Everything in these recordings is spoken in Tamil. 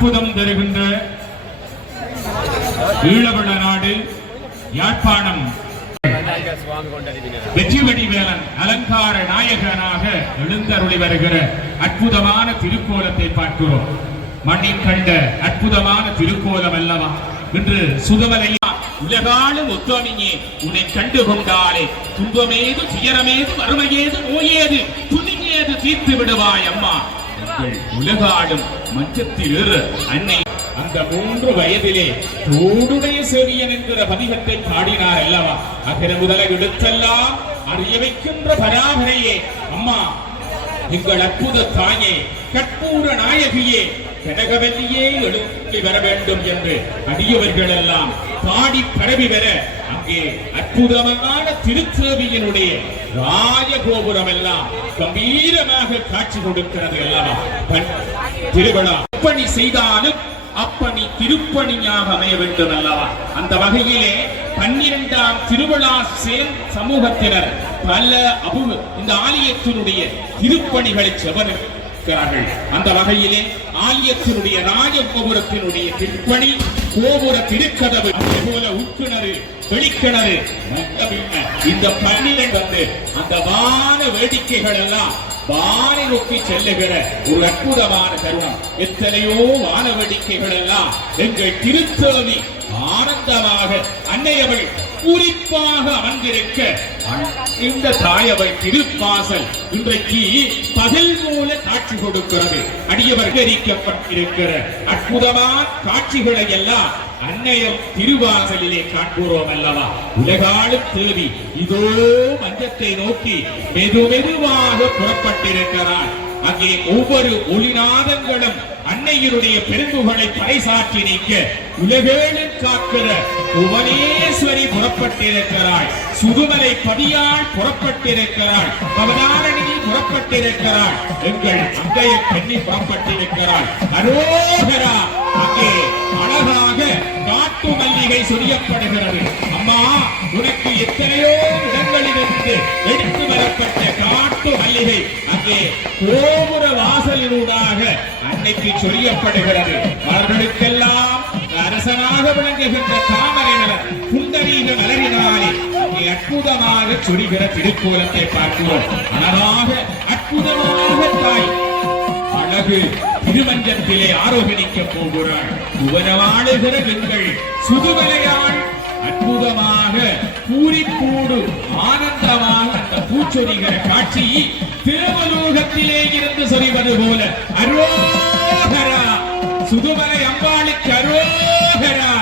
அற்புதம் தருகின்ற ஈழவள நாடு யாழ்ப்பாணம் வெற்றிவடி வேலன் அலங்கார நாயகனாக எழுந்தருளி வருகிற அற்புதமான திருக்கோலத்தை பார்க்கிறோம். மண்ணில் கண்ட அற்புதமான திருக்கோலம் அல்லவா இன்று சுதமலையா உலகாலும் ஒத்தோனியே உன்னை கண்டு கொண்டாலே துன்பமேது துயரமேது வறுமையேது நோயேது துணியேது தீர்த்து விடுவாய் அம்மா. உலகாடும் மஞ்சத்தில் அன்னை அந்த 3 வயதிலே தோடுடைய செவியன் என்கிற பதிகத்தை பாடினார் அல்லவா. அகில முதல எடுத்தெல்லாம் அறிய வைக்கின்ற பராபரையே அம்மா, எங்கள் அற்புத தாயே, கற்பூர நாயகியே, கனகவல்லியே எழுப்பி வர வேண்டும் என்று அடியவர்கள் எல்லாம் பாடி பரவி வர அங்கே அற்புதமான திருச்சேவியினுடைய ராஜகோபுரம் எல்லாம் கம்பீரமாக காட்சி கொடுக்கிறது அல்லவா. திருவிழா அப்பணி செய்தாலும் அப்பணி திருப்பணியாக அமைய வேண்டும் அல்லவா. அந்த வகையிலே 12ஆம் திருவிழா சமூகத்தினர் பல இந்த ஆலயத்தினுடைய திருப்பணிகளை செவனிருக்கிறார்கள். அந்த வகையிலே ஆலயத்தினுடைய ராஜகோபுரத்தினுடைய திருப்பணி, கோபுர திருக்கதவு, அதே போல உட்கிணறு, வெளிக்கிணறு, இந்த 12 வந்து அந்த வான வேடிக்கைகள் எல்லாம் வானை நோக்கி செல்லுகிற ஒரு அற்புதமான தருணம். எத்தனையோ வான வேடிக்கைகள் எல்லாம் எங்கள் திருத்தேவி ஆனந்தமாக அன்னையவள் குறிப்பாக அமர்ந்திருக்க இந்த தாயவள் திருப்பாசல் இன்றைக்கு பகல் போல காட்சி கொடுக்கிறது. அடியவர்கரிக்கப்பட்டிருக்கிற அற்புதமான காட்சிகளை எல்லாம் அன்னையம் திருவாசலிலே காண்கிறோம் அல்லவா. உலகாளும் தேவி இதோ மஞ்சத்தை நோக்கி மெதுவாக புறப்பட்டிருக்கிறார். அங்கே ஒவ்வொரு ஒளிநாதங்களும் அன்னையினுடைய பெருங்குகளை பறைசாற்றி நீக்க உலகேழும் காக்கிற புவனேஸ்வரி புறப்பட்டிருக்கிறாள். சுதுமலை பதியாள் புறப்பட்டிருக்கிறாள். பவனாரணி புறப்பட்டிருக்கிறாள். எங்கள் அங்கைய கண்ணி புறப்பட்டிருக்கிறாள். அரோகரா. அங்கே அழகாக காட்டு மல்லிகை சொரியப்படுகிறது. அம்மா, உனக்கு எத்தனையோ இடங்களிலிருந்து எடுத்து வரப்பட்ட காட்டு மல்லிகை அங்கே கோபுர வாசலினூடாக அன்னைக்கு சொரியப்படுகிறது. அவர்களுக்கெல்லாம் அரசனாக விளங்குகின்ற தாமரை மலர் புண்டரீக மலரினாலே அங்கே அற்புதமாக சொரிகிற திருக்கோலத்தை பார்க்கிறோம். அழகாக அற்புதமாக தாய் அழகு திருமஞ்சத்திலே ஆரோகணிக்க போகிறாள். புவனவாடுகிற எங்கள் சுதுமலையாள் அற்புதமாக பூரிப்பூடு ஆனந்தமாக அந்த பூச்சொரிகிற காட்சி தேவலோகத்திலே இருந்து சொரிவது போல அரோகரா. சுதுமலை அம்பாளுக்கு அரோகரா.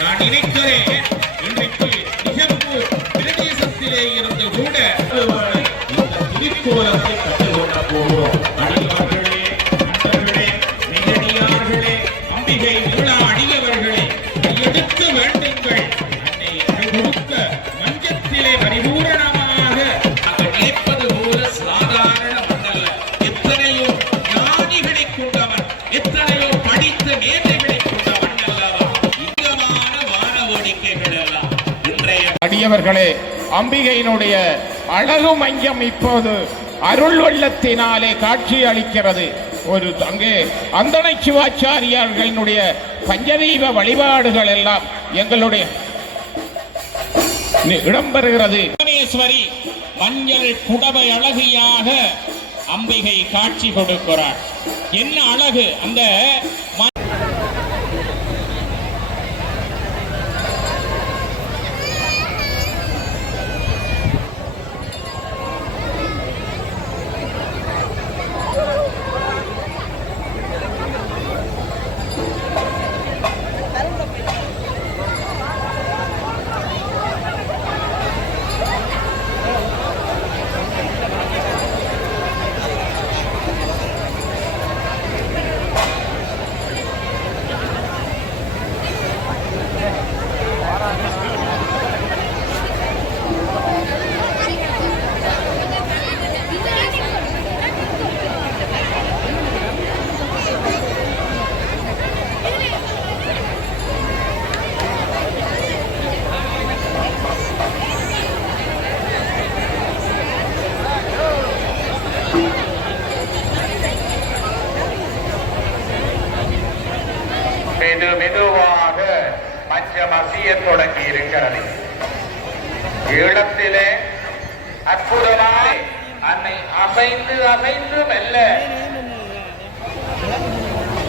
நான் நினைக்கிறேன் இன்றைக்கு மிக அடியார்களே, அம்பிகை மூலா அடியவர்களே, கையெடுத்து வேண்டுங்கள். அன்னை கொடுக்க மஞ்சத்திலே பரிபூரணமாக நாங்கள் நினைப்பது போல சாதாரண மண்ணல்ல. எத்தனையோ ஞானிகளை கொண்டவன், எத்தனையோ படித்த மேதைகளை கொண்டவன் அல்லவா. இங்கமான வான வேடிக்கைகள் எல்லாம் இன்றைய அடியவர்களே, அம்பிகையினுடைய அழகு மஞ்சம் இப்போது அருள் வெள்ளத்தினாலே காட்சி அளிக்கிறது. ஒரு அங்கே அந்தனை சிவாச்சாரியார்களினுடைய பஞ்சதீப வழிபாடுகள் எல்லாம் எங்களுடைய இடம்பெறுகிறது. புவனேஸ்வரி மஞ்சள் புடவை அழகியாக அம்பிகை காட்சி கொடுக்கிறார். என்ன அழகு! அந்த மெதுவாக மஞ்சம் அசிய தொடங்கி இருக்கிறது. ஈழத்திலே அற்புதமாக அன்னை அசைந்து அசைந்து மெல்ல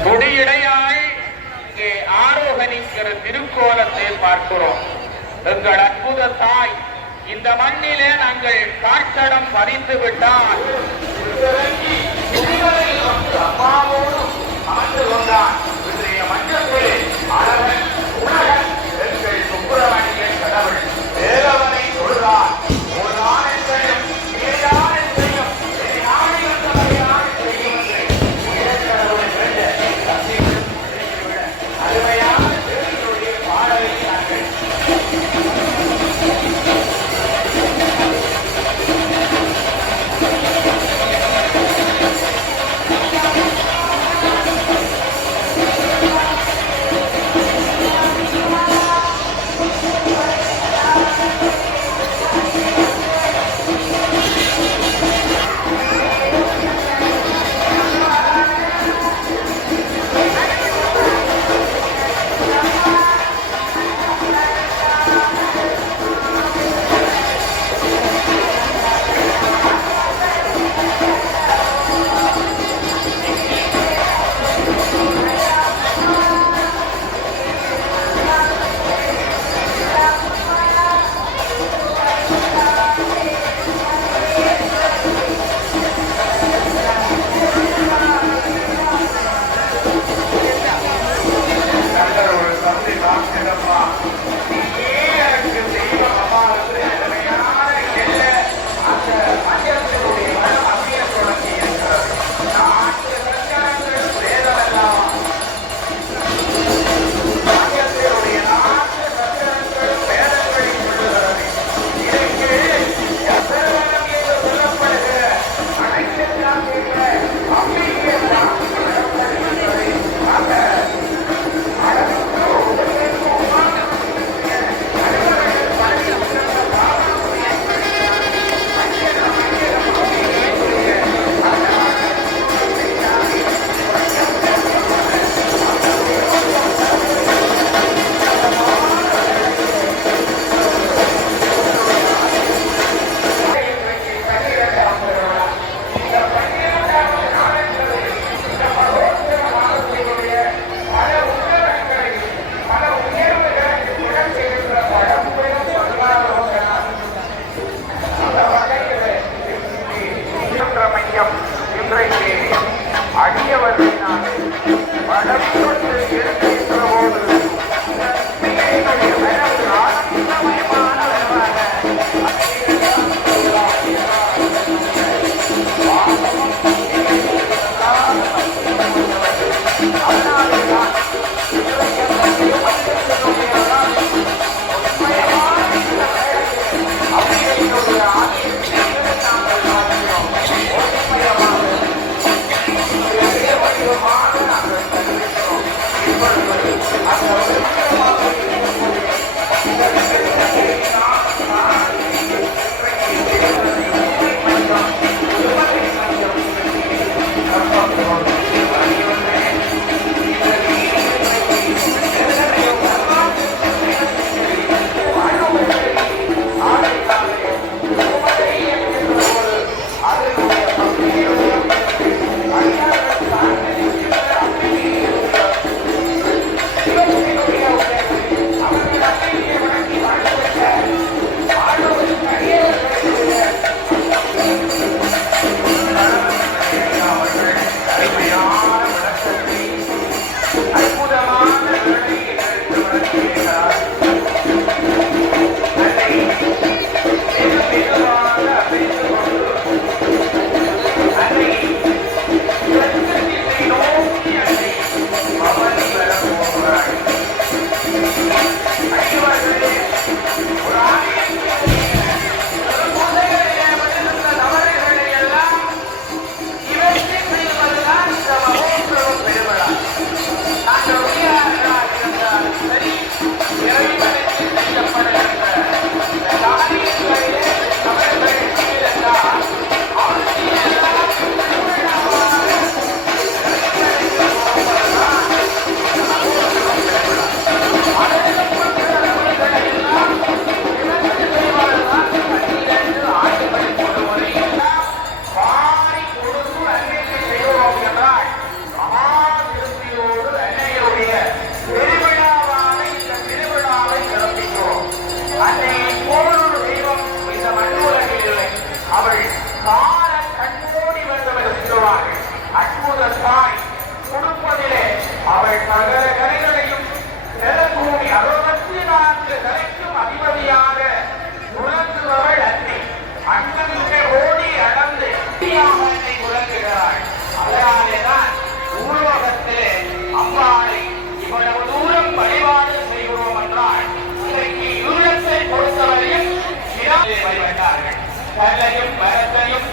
கொடியிடையாய் இங்கே ஆரோகணிக்கிற திருக்கோலத்தை பார்க்கிறோம். எங்கள் அற்புத தாய் இந்த மண்ணிலே நாங்கள் காற்றடம் பதித்து விட்டால் அம்மாவோடு ஆண்டு கொண்டான். இன்றைய மஞ்சத்திலே அழகன் உலகன் எங்கள் சுப்பிரமணிய கடவுள் வேலவனை தொழுதான். ஒரு நாணயத்தையும் நீரானத்தையும் அருமையான தேவியுடைய பாடலை நாங்கள் I'm not அவர்கள் சகல கலைகளையும் நிலக்கூடி 64 கலைக்கும் அதிபதியாக உணர்த்துபவள் அன்னை. அண்ணனுடைய ஓடி அளந்து என்னை உணர்த்துகிறாள். அதனாலேதான் ஊர்வலத்திலே அம்பாளை இவ்வளவு தூரம் வழிபாடு செய்கிறோம் என்றால் இன்றைக்கு யூரத்தை பொறுத்தவரையில் வழிபட்டார்கள். கல்லையும் மரத்தையும்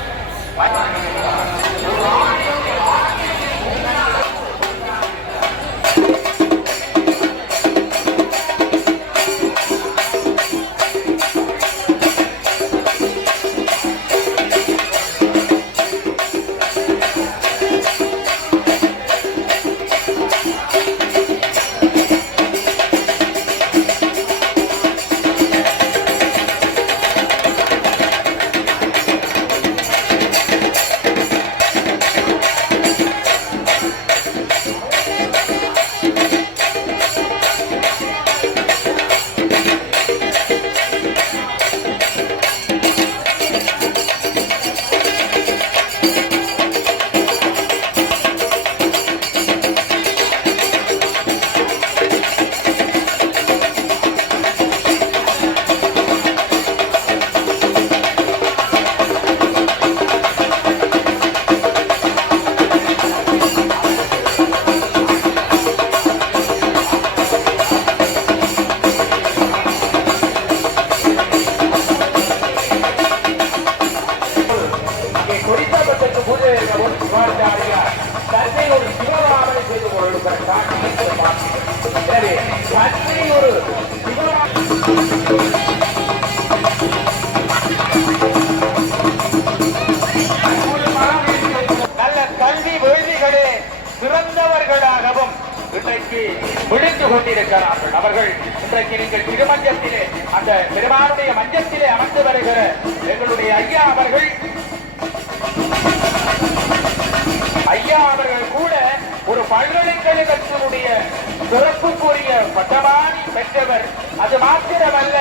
நல்ல கல்வி வேள்விகளே சிறந்தவர்களாகவும் இன்றைக்கு விழித்துக் கொண்டிருக்கிறார்கள். அவர்கள் இன்றைக்கு நீங்கள் திருமஞ்சத்திலே அந்த பெருமானுடைய மஞ்சத்திலே அமர்ந்து வருகிற எங்களுடைய ஐயா அவர்கள் கூட ஒரு பல்கலைக்கழகத்தினுடைய சிறப்புக்குரிய பட்டமானி பெற்றவர். அது மாத்திரமல்ல,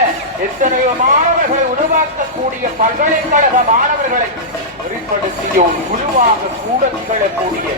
எத்தனையோ மாணவர்களை உருவாக்கக்கூடிய பல்கலைக்கழக மாணவர்களை வெளிப்படுத்திய ஒரு குழுவாக கூட திகழக்கூடிய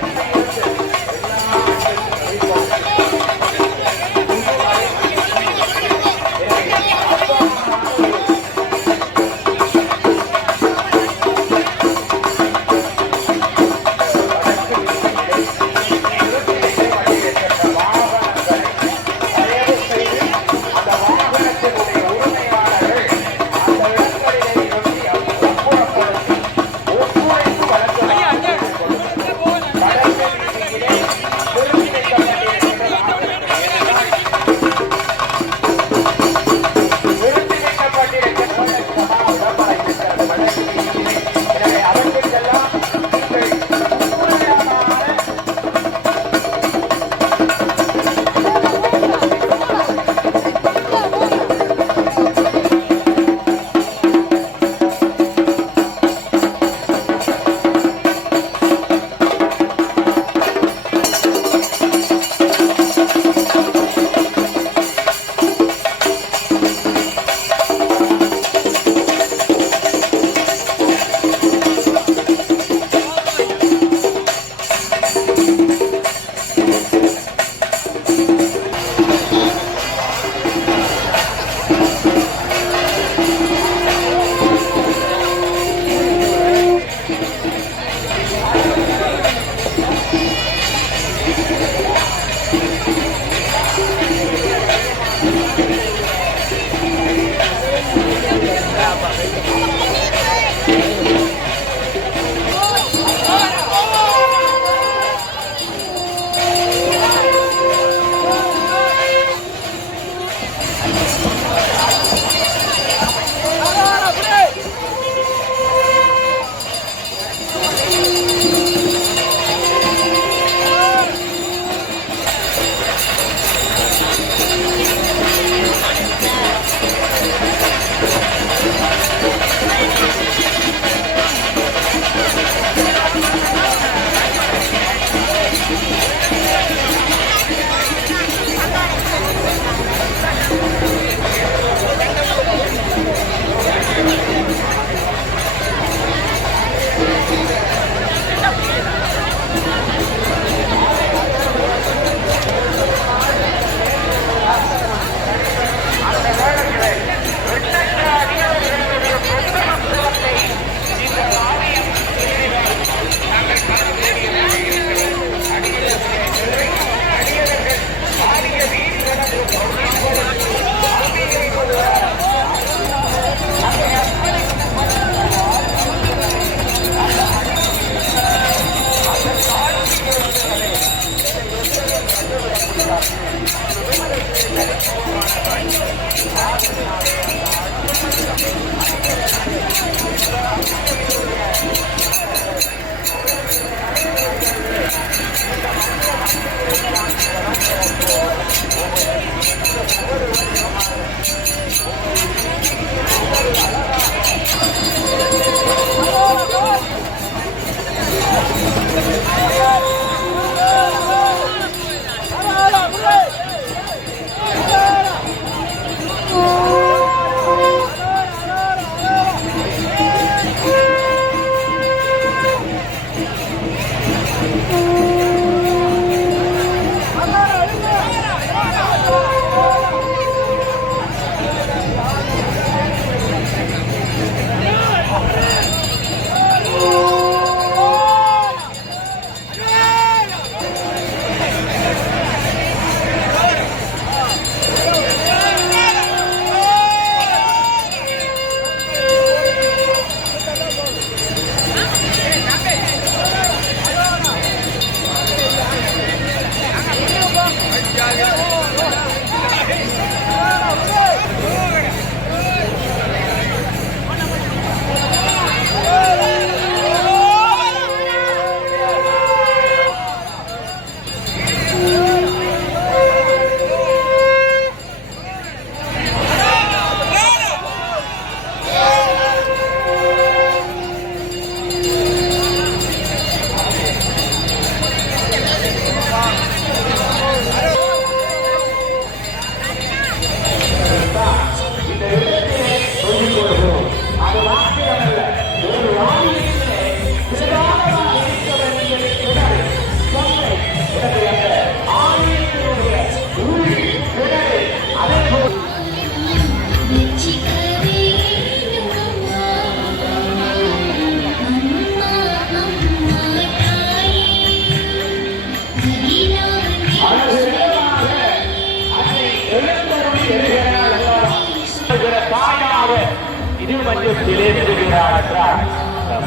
மஞ்சத்திலே திருகிறார் என்றால்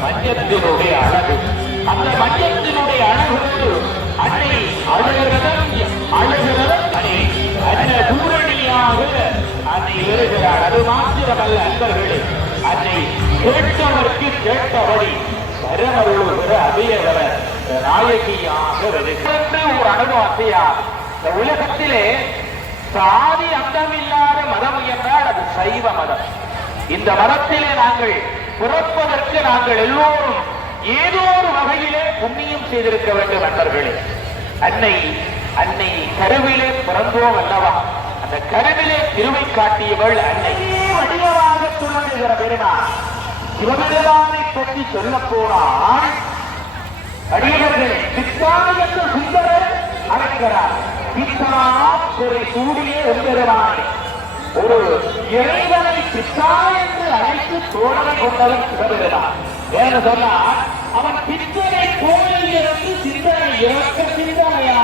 மஞ்சத்தினுடைய அழகு, அந்த மஞ்சத்தினுடைய அழகோடு அன்னை அழகிறதும் அன்னை பூரணியாக அன்னை வருகிறார். அது மாத்திரமல்ல அன்பர்களே, அன்னை கேட்டவருக்கு கேட்டபடி பரமருளுகிற அபியவர நாயகியாக வருகிறது. ஒரு அனுபவத்தையா இந்த உலகத்திலே சாதி அந்தமில்லாத மதம் என்றால் அது சைவ மதம். இந்த மதத்திலே நாங்கள் பிறப்பதற்கு நாங்கள் எல்லோரும் ஏதோ ஒரு வகையிலே புண்ணியம் செய்திருக்க வேண்டும் நண்பர்களே. அன்னை கருவிலே பிறந்தோம் அல்லவா, அந்த கருவிலே திருவை காட்டியவள் அன்னை. வடிவமாக துணங்குகிற பெருமாள் சிவபெருமானை பற்றி சொல்ல போனால் அடியவர்களே, பித்தா என்று சுந்தரர் அழைக்கிறார். பித்தா சிறை சூடிய எம்பெருமானை, ஒரு இறைவனை பித்தா என்று அழைத்து தோழமை கொண்டவன் சிவபெருமான். ஏன்னு சொன்னால் அவன் பித்தனை கோயிலில் இருந்து சிந்தனை இறக்க சிந்தனையாக